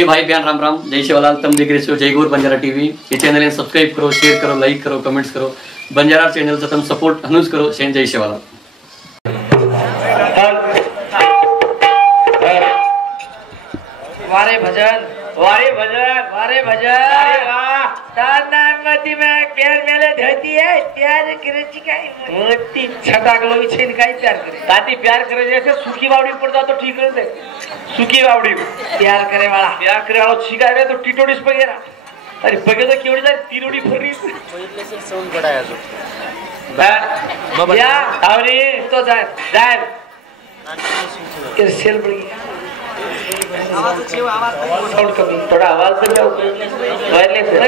से भाई प्यार राम राम, जय शिवलाल। तुम देख रहे हो जय गौर बंजारा टीवी। ये चैनल ने सब्सक्राइब करो, शेयर करो, लाइक करो, कमेंट्स करो। बंजारा चैनल तुम सपोर्ट हनुज करो। शेन जय शिवलाल। वारे भजन, वारे भजन, वारे भजन। अरे वाह, तानामती में प्यार मेले धरती है। प्यार करे काय मोती छटाकलो इछेन काय प्यार करे। ताती प्यार करे जैसे सूखी बावड़ी पर जा तो ठीक रहते। सूखी बावड़ी प्यार करे वाला छिका गया तो टिटोडिस पगेरा। अरे पगे तो केवड़ी जा तिरोडी फररी कैसे साउंड बढ़ाया तो या आवरी तो जाए के सेल पड़ गया। आवाज अच्छी, आवाज साउंड कमी, थोड़ा आवाज से जाओ। वायरलेस कर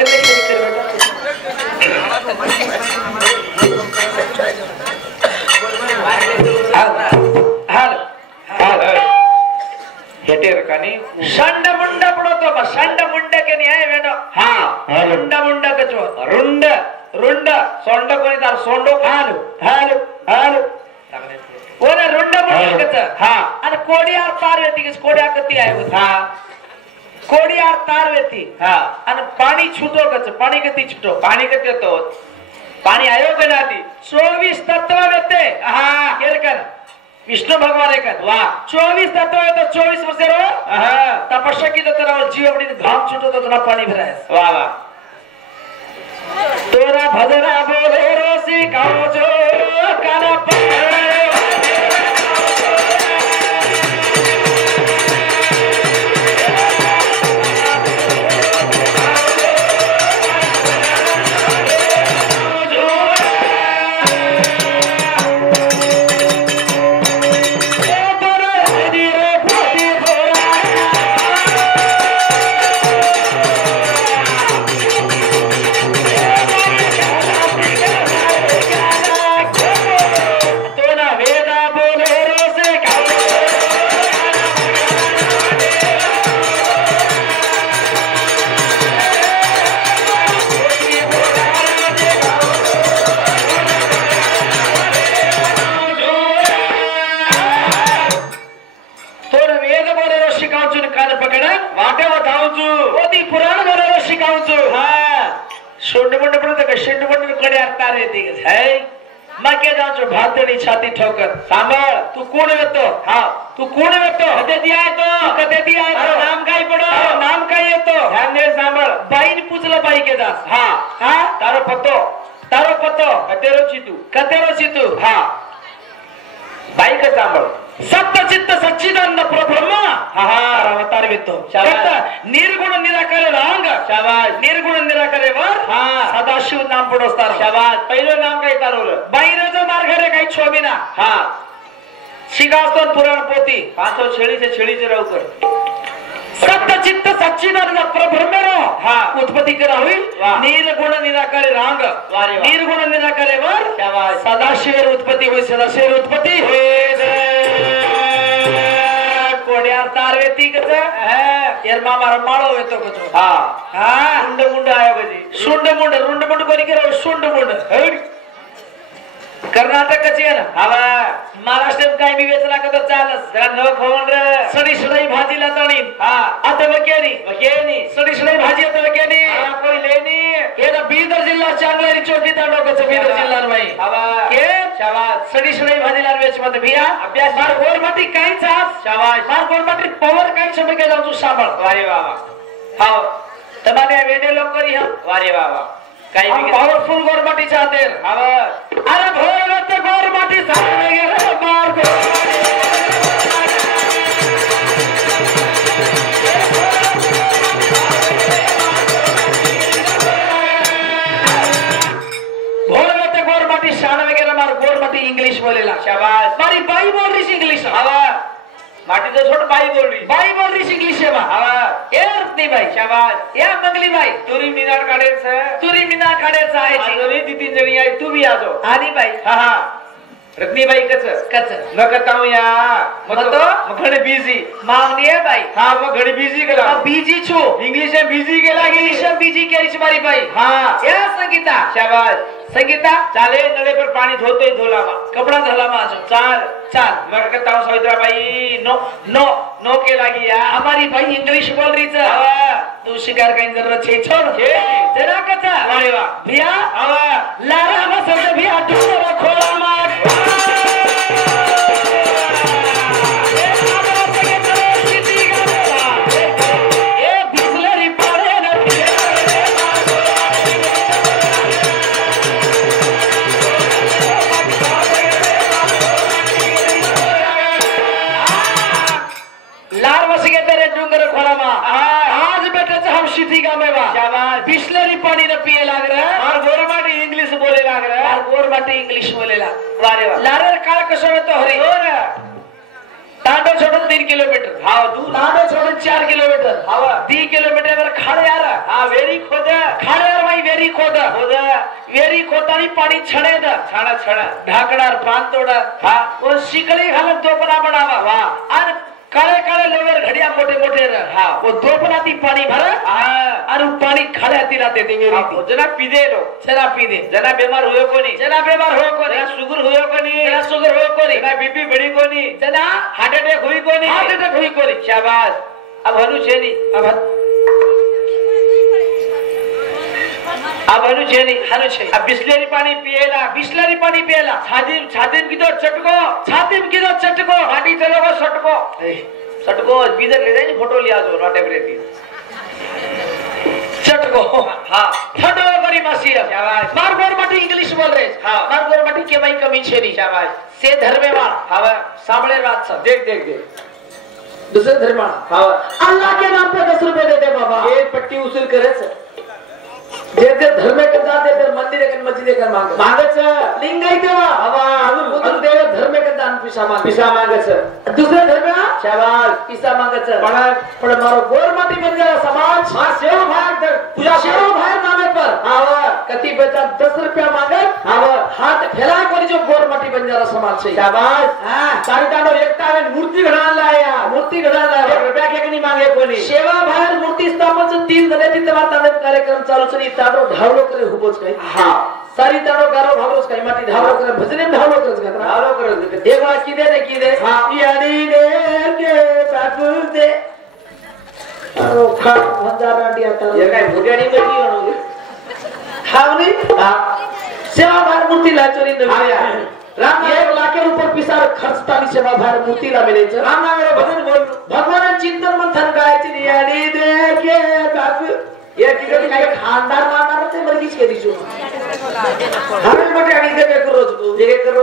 हेटे रकानी शंड मुंडा पड़ो तो शंड मुंडा के नहीं आए बेटो। हां रुंडा मुंडा कचो रुंड रुंड सोंड कोनी तार सोंडो हाल हाल हाल ओने रुंड मुंडा कच। हां आणि कोडियार तार वेती के कोडिया कती आहे वो। हां कोडियार तार वेती। हां आणि पाणी छूटो कच। पाणी कती छूटो पाणी कती तो पाणी आयो के नाती 24 तत्व वेते। हां केर कर विष्णु भगवान एक वाह 24 तत्व है तो 24 वर्ष रो। हां तपस्या की तो तेरा जीव अपनी घाम छूटो तो ना पानी भराए। वाह वाह तोरा भजना बोले रोसी काओ जो काला छाती ठोकर सांभाळ। तू कोण येतो? हां तू कोण येतो? कधी दिया तो कधी दिया तो नाम काय पडो नाम काय येतो ध्यान दे सांभाळ। बाईन पूछला बाई के दास। हां हां तारो पतो कतेरो चितू। हां बाई का सांभाळ। सत्य चित्त सच्चिदानंद ब्रह्म। हां अवतार वेतो निर्गुण निराकार रांग। शाबाश निर्गुण निराकार वर। हां सदाशिव नाम पडोस तारो। शाबाश पहिलो नाम काय तारो बाईराजो मार्गरे काय छोबिना। हां शिगास्तन पुराण पोती पाचो छेळीचे रावकर सत्य चित्त सच्चिदानंद ब्रह्मरो। हां उत्पत्ती करा होईल निर्गुण निराकार रांग। निर्गुण निराकार वर शाबाश सदाशिव उत्पत्ती होईल। सदाशिव उत्पत्ती कोड्यार तार वेती कच यार मामा माळो येतो कच। हां हां सुंड मुंड आयो कजी सुंड मुंड रुंड मुंड कोणी केरो सुंड मुंड कर्नाटक चे ना। हवा महाराष्ट्रात काय बी वेचला का तो चालस न खाऊन रे सडी सडी भाजीला तणी। हां आता वकेनी सडी सडी भाजी आता वकेनी। हां कोई लेनी ये ना बीदर जिल्हा चांगलेरी चोटी तांडो कच बीदर जिल्हा भाई। हवा के शाबाश सडी सडी भाजीला वेच मत भिया अभ्यास मार गोर माटी काय छाप। शाबाश मार गोर माटी पॉवर काय छबे के जाऊ सांभाळ। वारे वाह हां तमाने वेडे लोक करी। हां वारे वाह काही पावरफुल गोरमाटी चाहते। अरे भोरत गोरमाटी सामने गे मार को भोरत गोरमाटी शान वगैरह मार गोरमाटी इंग्लिश बोलेला। शाबाश मारी बाई बोल रही इंग्लिश। हवा माटी तो छोड़ बाई बोल रही इंग्लिश है। हवा ए रत्नी भाई शाबाश या मंगली भाई तुरी मीनार काढेच आहे। अजूनही तीन जणी आहे तू भी आजो आली बाई। हां हां रत्नी बाई कच नकताऊ या मग घणे बिजी मागणी आहे बाई। हां मग घणे बिजी गेला बिजी छु इंग्लिश में बिजी गेला इंग्लिश में बिजी केली मारी बाई। हां या संगीता शाबाश संगीता चाले नळे पर पाणी धोतोय धोलामा कपडा धोलामा आजो चाल चाल मग कताऊ सवित्रा बाई नो नो नो के लागी या हमारी भाई इंग्लिश बोल रही है। तू शिकार काही जर छे छोड़ जरा कचा वारे वा भैया लारा मसद भैया डूंगर खोला मार बिस्लरी पानी न पिए लाग रहा और गोरमाटी इंग्लिश बोले लाग रहा और गोरमाटी इंग्लिश बोले लाग वारे वा लारे काळ कसं होतं हरी तांडो छोड़न 3 किलोमीटर हां तू तांडो छोड़न 4 किलोमीटर हां 3 किलोमीटर वर खाड़े यार हां वेरी खोद खाड़े यार भाई वेरी खोद वेरी खोदानी पाणी छणे द छाणा छणा ढाकडार पान तोडा हां वो शिकली घालून तोपना बनावा वाह आणि काळे काळे लेवर घडिया मोठे मोठे हा वो दोपनाती पाणी भर आणि पाणी खाळ्याती राहते ते वेरी जना पीदे लो जरा पीदे जना बीमार होयो कोणी जना बीमार होयो कोणी जना शुगर होयो कोणी जना शुगर होयो कोणी जना बीपी बढी कोणी जना हार्ट अटॅक होई कोणी हार्ट अटॅक होई कोणी शाबाश अब हनु छेनी अब हनु छेनी हनु छे अब बिस्लेरी पानी पिएला छातीम की तो चटको माटी चलो को सटको बीजर ले जाए फोटो लिया जो नॉट एवरीथिंग चटको हां फटो करी मासी शाबाश मार गोर माटी इंग्लिश बोल रहे हां मार गोर माटी के भाई कमी छे नहीं शाबाश से धर्मेवाळ हां सांभळे बात सब देख दूसरे धर्मेवाळ हां अल्लाह के नाम पे 10 रुपए दे दे बाबा ये पट्टी उसूल करेच जे धर्मे करता ते मंदिर के मस्जिद के मांगच लिंगाई देवा हवा अजून देव धर्मे करता पिसा मांगच दुसरे धर्म शाबाश पिसा मांगच पण मारो गोरमाटी बंजारा समाज हां सेव भाग पूजा सेव भाग नामे पर हां कति बेटा 10 रुपया मांगत हां हाथ फैला कोनी जो गोरमाटी बंजारा समाज छे शाबाश हां सारीतानो एकटा मूर्ति घडान लाया रुपया के नहीं मांगे कोनी सेवा भाग मूर्ति स्थापन 3 जणे तिथे वाताने कार्यक्रम चालू छे ताडो ढावलो करे हुबोच काय हां सारी ताडो गारो भावरोच काय माटी ढावलो करे भजने ढावलो करे एक बार किदे हां याडी दे के बापू दे अरो खा भंडारा डिया तारो ये काय भुडियाडी बेटी होनो हावनी हां सेवा भार मूर्ति ला चोरी न राम 1 लाख के ऊपर पिसार खर्च ताली सेवा भार मूर्ति ला मिलेच राम नाम रे भजन बोल भगवान चिंतन मंथन गायची याडी दे के बापू ये किती काय खानदार मारणार ते मर्गीच के दिसू हमें मोठे आणि ते करू तू जे करू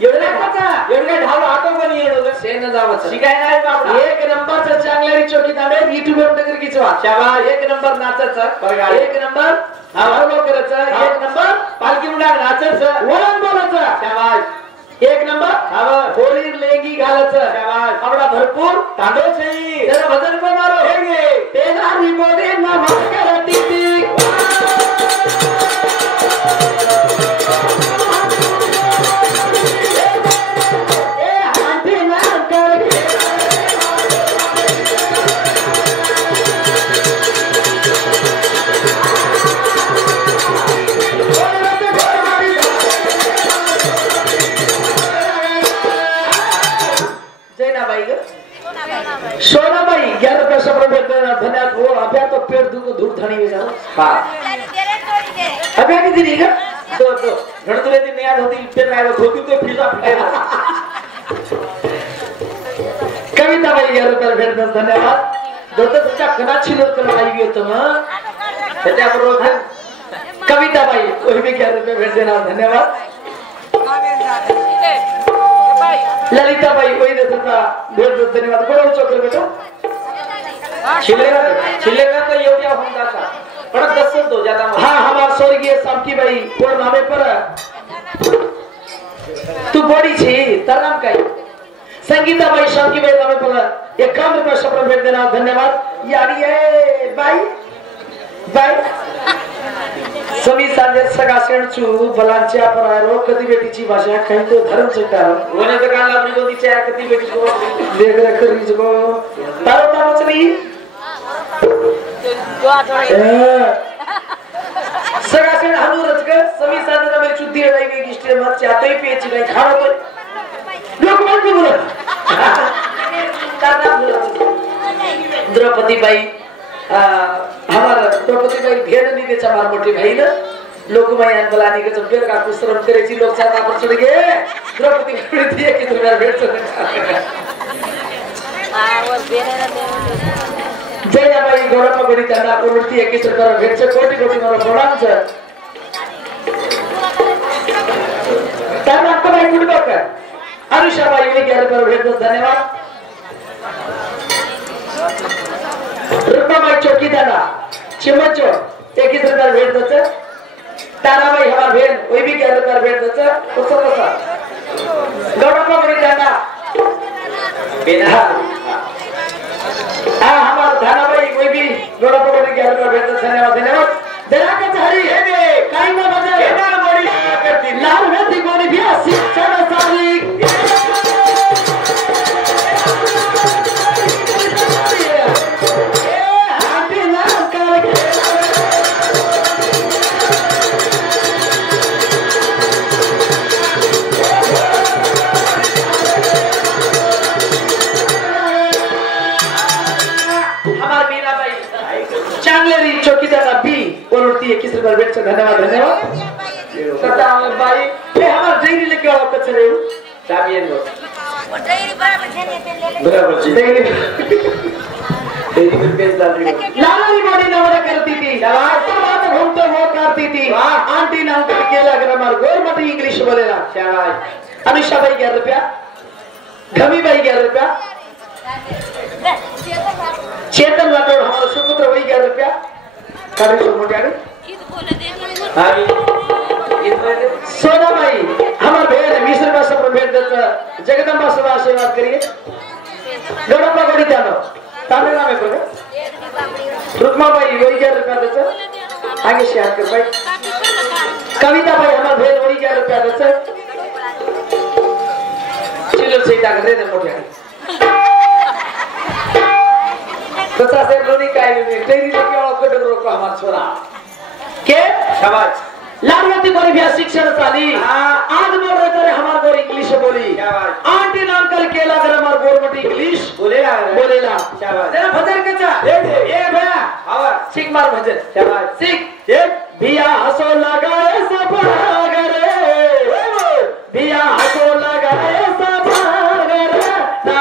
एवढे काय ढाल आतो पण येडो सेन जावच शिकाय नाही बाबा एक नंबरचा चांगल्यारी चौकी दाबे YouTube वर नगर किचवा शाबाश एक नंबर नाचाचा बरगा एक नंबर हावलो करायचा एक नंबर पालखी मुंडा नाचाचा वळण बोलायचा शाबाश एक नंबर हाव होरी लेंगी घालायचा शाबाश आवडा भरपूर तांडो छई जरा भजन को मारो हेगे तेरा री बोले ना भाकर टिटी सोनाबाई 11 रुपया सब धन्यवाद वो अभ्या तो पेड़ दूको धूप धनी में जाओ हां अभ्या की दिन का तो गणतुले दिन याद होती पेड़ आयो धोती तो फिजा फिटे कविता बाई 11 रुपया भेट धन्यवाद दोस्त तुमच्या कणाची लोक करायला आई होतो ना त्याच्याबरोबर कविता बाई वही भी 11 रुपया भेट देना धन्यवाद ललिता बाई वही देता बहुत धन्यवाद बड़ा चोकर बेटा छिलेगा तो एवढ्या होऊन जाता पण 10 दो ज्यादा हां हमार स्वर्गीय सामकी बाई कोण नामे पर तू बड़ी छी तरनाम काय संगीता बाई सामकी बाई नामे पर 51 रुपया सफर भेट देना धन्यवाद यारी है बाई सभी सांजे सगा सेणचू बलांच्या परारो कधी बेटीची भाषा काही तो धर्म चटार होने तर काला मी दोनी चार कधी बेटी को वेगळा करी जगो तारो चली सगा सेण हनुरच ग सभी सांजे ना मेरी चुद्दी लड़ाई वेगी स्टे मत चातोय पेची काय खाणो तो लोक म्हणते बोलत करना द्रौपदी बाई हमारा द्रौपदी भाई भेद नहीं बेचा मार मोटी भाई ना लोग मैं बलानी के चंपियर का कुछ श्रम करे जी लोग चाहता पर चढ़ गए द्रौपदी भाई थी कि तुम्हारा भेद चढ़ जय भाई गौरव पगड़ी चंदा को मूर्ति है कि तुम्हारा भेद से कोटि कोटि मारो प्रणाम सर तब आपको भाई गुड बक अनुषा भाई ने 11 पर भेद धन्यवाद रुक्मा भाई चौकी दादा चिमचो 21 रुपये भेट दे तारा भाई हमार भेन वही भी 11 रुपये भेट दे कसं कसं गौरव पगड़ी दादा बिना हमार धाना भाई कोई भी गौरव पगड़ी 11 रुपये भेट दे धन्यवाद जरा के चारी है बे काई ना बजे केना बड़ी करती लाल मेथी गोरी भी शिक्षण सारी किस रुपये भेट से धन्यवाद धन्यवाद सदा भाई ये हमार डेयरी लेके आओ कच्चे रे चाबियन लो वो डेयरी बराबर जी डेयरी बेच डाल रही लाली बड़ी नवरा करती थी सब बात घूमते वो करती थी आंटी नाम करके लग रहा हमार गवर्नमेंट इंग्लिश बोलेला शाबाश अनुषा भाई 11 रुपया घमी भाई 11 रुपया चेतन राठौड़ हमारा सुपुत्र वही 11 रुपया कारे सो मोटियाड़ी सोना भाई हमार भेड़ 20 रुपया सब भेड़ देता जगदम्बा सभा आशीर्वाद करिए गौरव पगड़ी जानो तामे नामे पर रुक्मा भाई वही 11 रुपया देता आगे शेयर कर भाई कविता भाई हमार भेड़ वही 11 रुपया देता चिल्लो से डाक दे मोटियाड़ी बच्चा से लोनी काई में तेरी लेके आओ कटक रोको हमार छोरा के शाबाश लालवती गोरी भी शिक्षण साली आज बोल रहे थे हमार गोरी इंग्लिश बोली शाबाश आंटी नाम कल केला कर हमार गवर्नमेंट इंग्लिश बोलेला शाबाश तेरा भजन के चा ए भैया आवा सीख मार भजन शाबाश सीख एक भिया हंसो लगाए सब गरे भिया हंसो लगाए सब गरे ना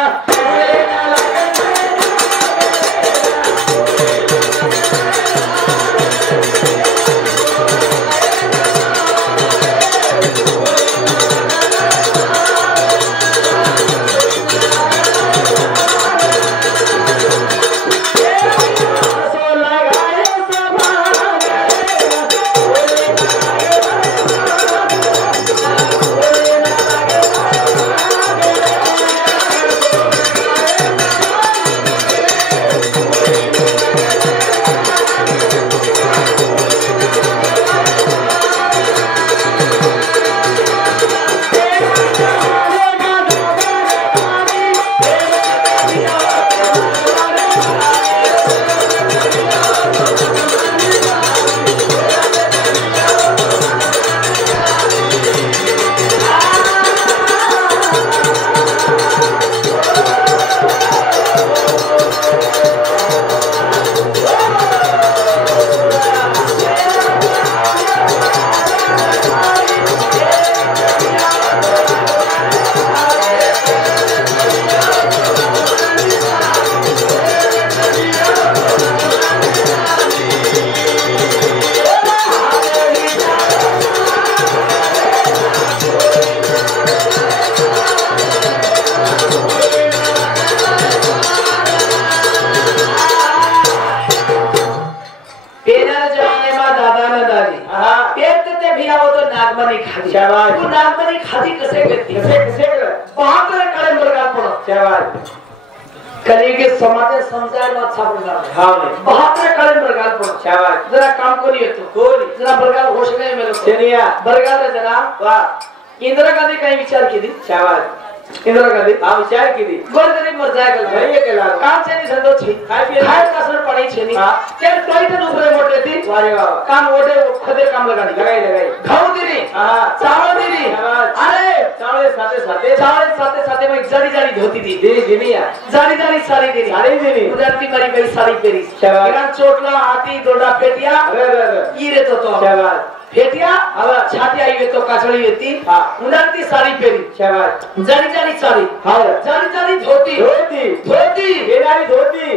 नागमणी खादी शाबाश तू नागमणी खादी कसे घेतली कसे बहादर काळे वर्गात पडो शाबाश कली के समाज समजाय बात सापडणार हां बहादर काळे वर्गात पडो शाबाश जरा काम कोणी येतो कोणी जरा वर्गात होश नाही मेलो तेनिया वर्गात जरा वा इंदिरा गांधी काही विचार केली शाबाश इंदिरा गांधी हा विचार केली गोरगरीब मर जाय गल भई केला काम से नहीं धंधो छी खाय कसर पड़ी छी हां त्यात काही तर दुसरे मोठे ती वारे वा काम ओढे खदे काम लगाडी लगाई घाऊ दिली हां चावळ दिली अरे चावळे साथे चावळ साथे मग जडी जडी धोती दी दे दिनिया जडी साडी दिली साडी दिली उदारती मारी काही साडी पेरी शाबाश इरान चोटला हाती दोडा फेटिया अरे ई रे तो शाबाश फेटिया छाती आई तो काचळी येती उदारती साडी पेरी शाबाश जडी साडी हां जडी धोती बेनारी धोती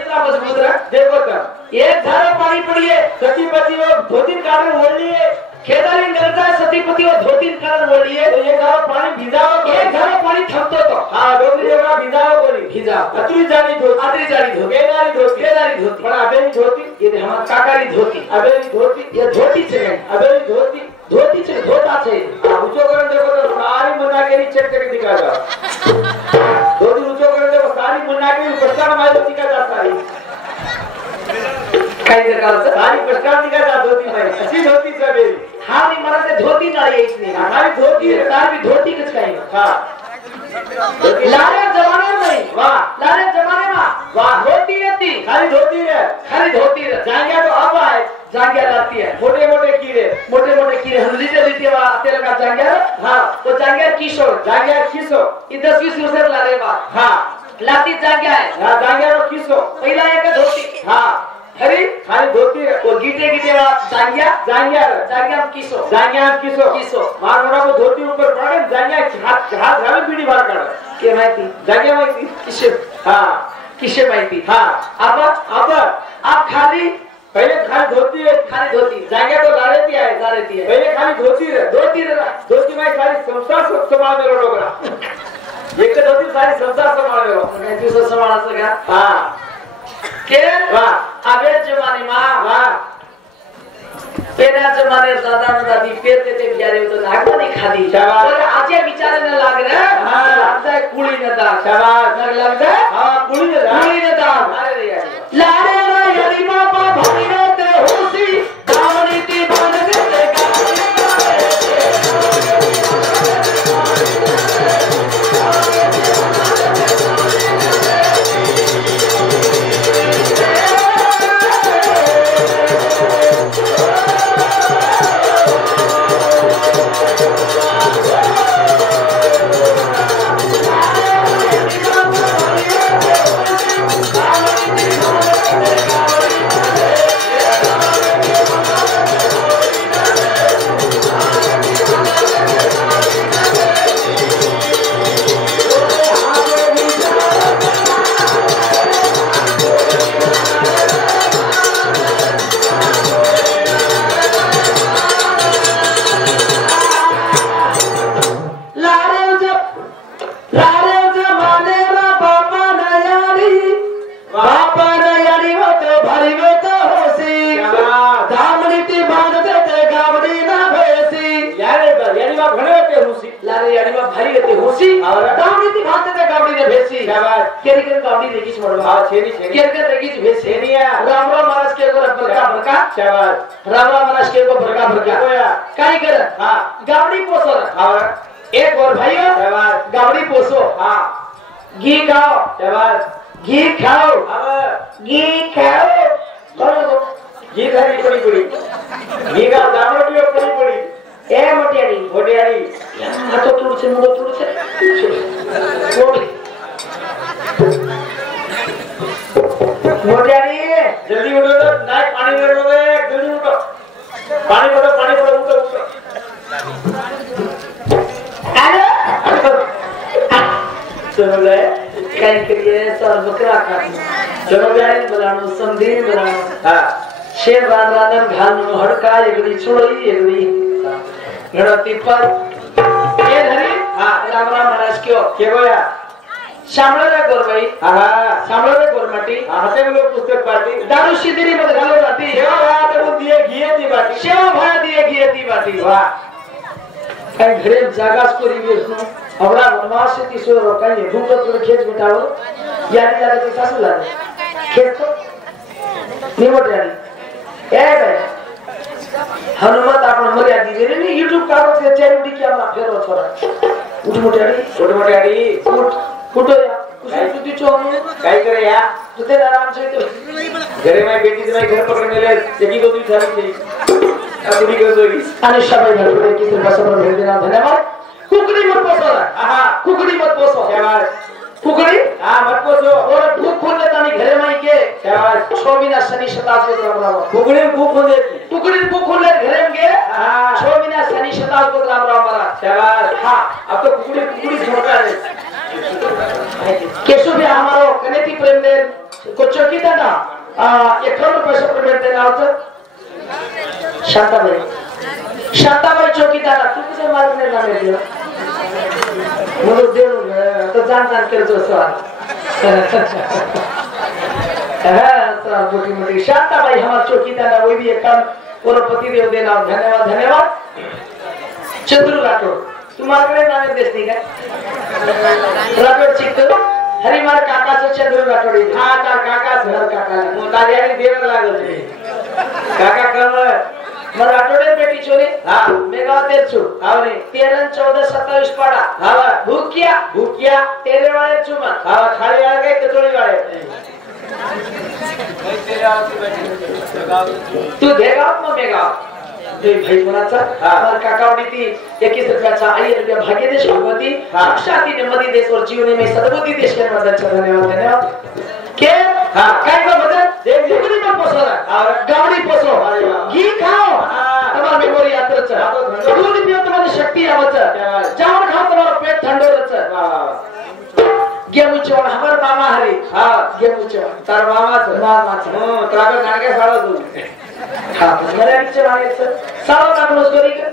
इतना मजबूत रख देखो तर एक धारा पानी पड़िए सतीपति वो धोती काटन ओढ़लिए खेदारी नरता सतीपति वो धोती काटन ओढ़लिए तो ये गाँव पानी भिजाओ एक धारा पानी थमतो तो हाँ डोगरी जगह भिजाओ कोनी भिजा अतरी जानी धोती बेनारी धोती पर अबेरी धोती ये हमारा काकारी धोती अबेरी धोती ये धोती छे अबेरी धोती छे धोता छे ऊंचो करन देखो तो सारी मुन्ना केरी चेक करके दिखा जा धोती ऊंचो करन देखो सारी मुन्ना केरी पछाड़ मार दिखा जा सारी काय करता सारी पछाड़ दिखा जा धोती में अच्छी धोती से अबेरी हाँ नहीं मरा से धोती नहीं इसने हमारी धोती है तार भी धोती कुछ कहीं हाँ लारे जमाने में वाह धोती रहती खाली धोती है जांगिया तो अब आए जांगिया लाती है मोटे मोटे कीड़े हम लीते वा तेल का जांगिया हाँ वो जांगिया किशोर जांगिया खीसो ये 10-20 वर्ष लारे बा हाँ लाती जांगिया है हाँ जांगिया तो खीसो पहला एक धोती हाँ अरे खाली धोती है वो गीटे वा जांगिया किसो मार मोड़ा को धोती ऊपर पड़ा के जांगिया हाथ घावे पीढ़ी बाहर काढ़ के माहिती जांगिया माहिती किसे माहिती हाँ आप खाली पहले खाली धोती जांगिया तो लारेती है पहले खाली धोती में सारी संसार संभाल में लोगरा एक तो धोती सारी संसार संभाल में लो दूसरा सवाल सका हाँ के वाह अबे जमाने में वाह पेरा जमाने दादा दादी पेरते थे बिचारे तो नागवा नहीं खादी शाबाश और आज ये बिचारे न लाग रहा हाँ लगता है कुड़ी न दाल शाबाश न लगता है हाँ कुड़ी न दाल लारे रा यारी बाबा भाई रहते होसी दावनी ती बन देते लारे यानी में भारी रहते होसी और दावनी ती भाते ते गावड़ी ने भेसी शाबाश केरी केरी गावड़ी लेकिस मरवा हां छेनी केरी केरी लेकिस भेस छेनिया राम राम महाराज के को बरका शाबाश राम राम महाराज के को बरका कारीगर हां गावड़ी पोसो और एक और भाइयों शाबाश गावड़ी पोसो हां घी खाओ शाबाश घी खाओ घी करो घी खाली पड़ी घी का दामड़ भी पड़ी ए मोटियानी हाथों तुड़ से मुंडो तुड़ से मोटियानी जल्दी उठो तो ना पानी में उठो जल्दी उठो पानी पड़ो उठो चलो ले कहीं करिए सर बकरा खाती चलो जाए बनानो संधि बनानो हां शेर रांधन घाल हड़का एकड़ी छोड़ई एकड़ी गणपति पर ये धरी हां राम राम महाराज क्यों के बोया शामला रे गोर भाई हां शामला रे गोर माटी हाते में लोग पुस्तक पार्टी दारू सिदरी मत घालो राती सेवा भाया तो दिए घिए दी बाटी सेवा भाया दिए घिए दी बाटी वाह कहीं घरे जागास को रिव्यू सुनो हमरा वनवास से तीसो रोकाई है भूख तो खेत बिताओ यानी जाने तो सासू लाने खेत तो निमट यानी ए बे हनुमत आपण मर्यादा दी रे YouTube कारो से चैनल दी क्या मा फेरो छोरा उठ मोटे आड़ी उठ उठो या तुझी चोरी काय करे या तू तेरा आराम से तो घरे में बेटी से घर पकड़ मिले जगी को तू थारी थी अब भी कर दोगी आणि शाबाई घडपडे की तुला समोर भेट देणार धन्यवाद कुकड़ी मत पोसो आहा कुकड़ी मत पोसो शाबाश कुकड़ी हां मत पोसो और भूख खोल लेता नहीं घरे में के शाबाश 24 शनि शताब्दी को राम राम कुकड़ी भूख हो देती कुकड़ी भूख खोल ले घरे में के हां 24 शनि शताब्दी को राम राम महाराज शाबाश हां अब तो कुकड़ी छोटा है केशव भी हमारो कनेती प्रेम दे को चौकीदार ना 51 पैसे पेमेंट देना होता शांताबाई चौकीदार तू किसे मारने ना दिला मुझे दे तो जान कर जो सवाल हां मोटी मोटी शांताबाई हमार चौकीदार वही भी एक काम और पति देव देना धन्यवाद धन्यवाद चंद्रू राठौर तुम्हारे नाम देश नहीं है राठौर चित्त हरी मार काका से चंद्रू राठौर हां तार काका से काका मोतारियानी देवर लागल छे काका कर मग राठोडे बेटी चोरी हां मेगाव तेल छु आवने 13 14 27 पाडा हां भूकिया तेरे वाले चुमा हां खाली वाले के कचोरी वाले तू देगाव मग मेगाव ते भाई कोणाचा हां काकावडी ती 21 रुपयाचा 80 रुपया भाग्यदेश भगवती साक्षाती नेमदी देश और जीवने में सद्बुद्धि देश के मदद धन्यवाद धन्यवाद के हां काय को मदद देख कुकड़ी मत पोसो और गावडी पोसो घी खाओ तुम्हार मेमोरी यात्रा छ दूध पियो तुम्हारी शक्ति आवच चावल खाओ तुम्हारा पेट ठंडो रहच गेहूं चोण हमर मामा हरी हां गेहूं चोण तार मामा छ मामा छ त्रागर नाडके साळो तू हां मरे पिक्चर आहे सर साळो टाकलो स्टोरी के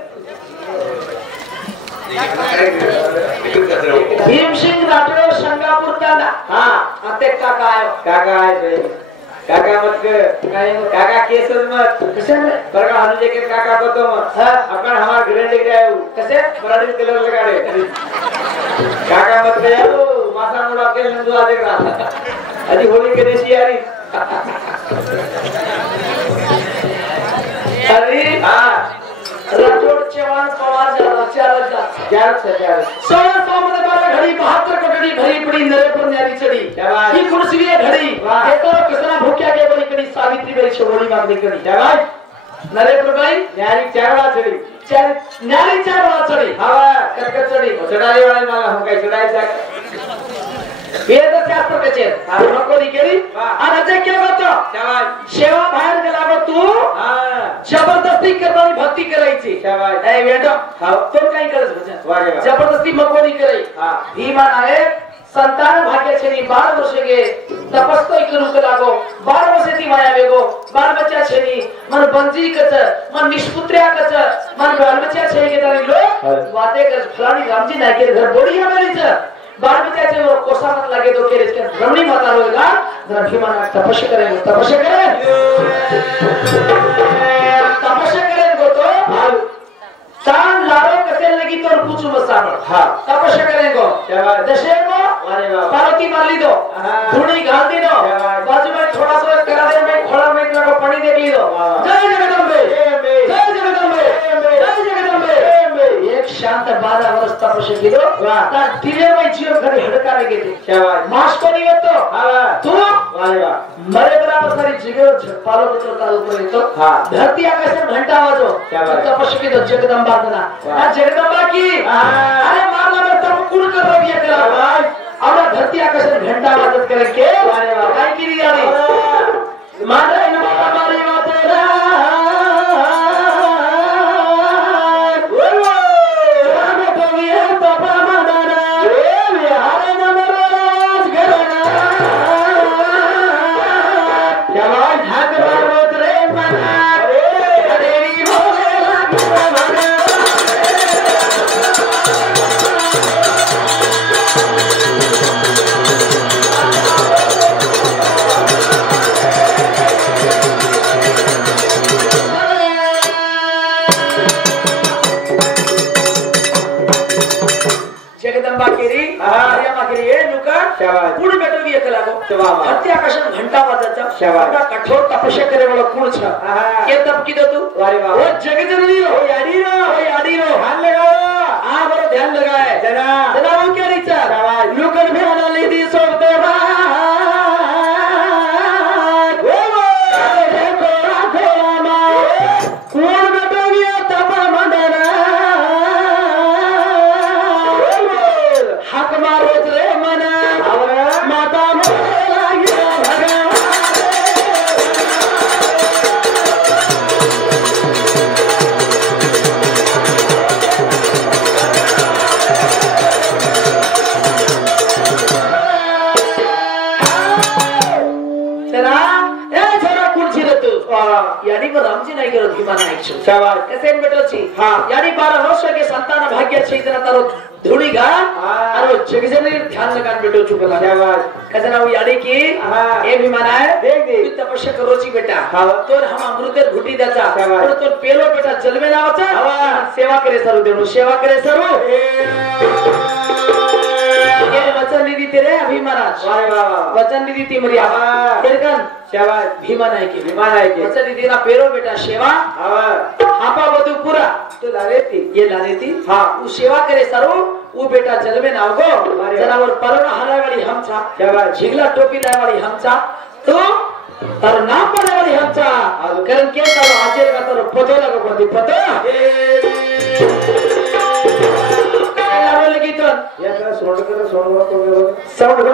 भीमसिंह राठोड संगापूर ताना हां अते काका आयो काका मत काय काका केसर मत कसे बरका हनु जे के काका को तो मत हां अपन हमार घरे लेके आयो कसे बराडी कलर लगा दे काका मत गया माथा मुड़ा के नंदू आ देख रहा अजी होली के देसी यारी अरे हां राठोड चव्हाण पवार चार 16 मध्ये बारा घडी 72 कोटडी घडी पडी नरे पर न्यारी चढी ही कुर्सी घडी एका कसना भूक्या के बळी कडी सावित्री बाई छोडी मागणी कडी जवाज नरे पर बाई न्यारी चारवा चढ़ी चार न्यारी चारवा चढी हवा करकर चढी चढ़ाई वाले माला हम कहीं चढ़ाई जा वेद शास्त्र कचे नकोरी केली आणि अजय काय होतं जवाज सेवा बाहेर गेला मग तू हां जबरदस्ती करणारी भक्ती करायची जवाज ए वेडो तो काही करत भजन वारे वा जबरदस्ती मकोनी कराई हां भीमान आहे संतान भाग्य छेनी 12 वर्ष गे तपस्तोय करू के लागो 12 वर्ष ती माया वेगो बाल बच्चा छेनी मन बंजी कच मन निष्पुत्र्या कच मन बाल बच्चा छे के तारी लो वाते कर फलानी रामजी ना के घर बोडिया मेरीच बाल बच्चा छे वो कोसा मत लगे तो के इसके ब्रह्मणी माता होगा जरा भीमान तपस्या करेंगे तपस्या करेंगे तो तान लारो कसे लगी तो पूछो मत सामने हां तपस्या करेंगे दशे को वारे वा पार्वती मार ली दो धूनी घाल दी दो बाजू में थोड़ा सा करा दे में खोला में को पानी दे ली दो जय जगदम्बे जय जगदम्बे जय जगदम्बे एक शांत 12 वर्ष तपस्या की दो ता दिले में जीव घरे हड़का लगे थे शाबाश मास को नहीं तो हां तू वारे वा मरे बराबर सारी जगह झपालो तो तालु पर तो हां धरती आकाश में घंटा आवाजो तपस्या की दो जगदम्बा ना जगदम्बा की अरे मारला में तुम कुल कर रही है तेरा भाई और धरती आकाश में घंटा आवाज करके काय की री यारी मारे न मारे तेरा राम तो ये तो प्रमाणना ए हरे नमराज घरना क्या भाई हाथ मारो रे मना अरे भोले लाग जगदम्बा केरी हरिया माकेरी ए लुका शाबाश कुण बेटवी एकला को शाबाश धरती आकाश में घंटा बजाता शाबाश बड़ा कठोर तपस्या करे वाला कुण छ के तब की दो तू वारे वाह ओ जगजननी हो याडी रो ध्यान लगाओ आ बरो ध्यान लगाए जना वो क्या रीचा लुकन भी आना ले दी सोबत यानी पर रामजी नहीं करो भीमा नायक छो शाबाश कैसे बेटो छी हाँ यानी 12 वर्ष के संतान भाग्य छै इतना तारो धुड़ी गा और वो जगजने ध्यान लगा बेटो छु बता शाबाश कैसे ना वो यानी की ए भीमा नायक देख दे तपस्या करो छी बेटा हाँ तोर हम अमृत घुटी देता शाबाश और तोर पेलो बेटा जलवे ना होता सेवा करे सरू देनो सेवा करे सरू ये वचन दी तेरे अभी महाराज वाह वाह वचन दी थी मरिया तेरकन शाबाश भीमा नायक के वचन दी ना पेरो बेटा सेवा आपा बधु पूरा तो लाले थी ये लाले थी हाँ वो सेवा करे सरो वो बेटा जलवे ना होगो जनावर परोना हलाय वाली हम छा शाबाश झिगला टोपी लाय वाली हम छा तो तार नाम पड़े वाली हम छा कारण के तारो आचेर का तारो पतो लगो कोदी पतो लगी तो या सोड कर सोड साउंड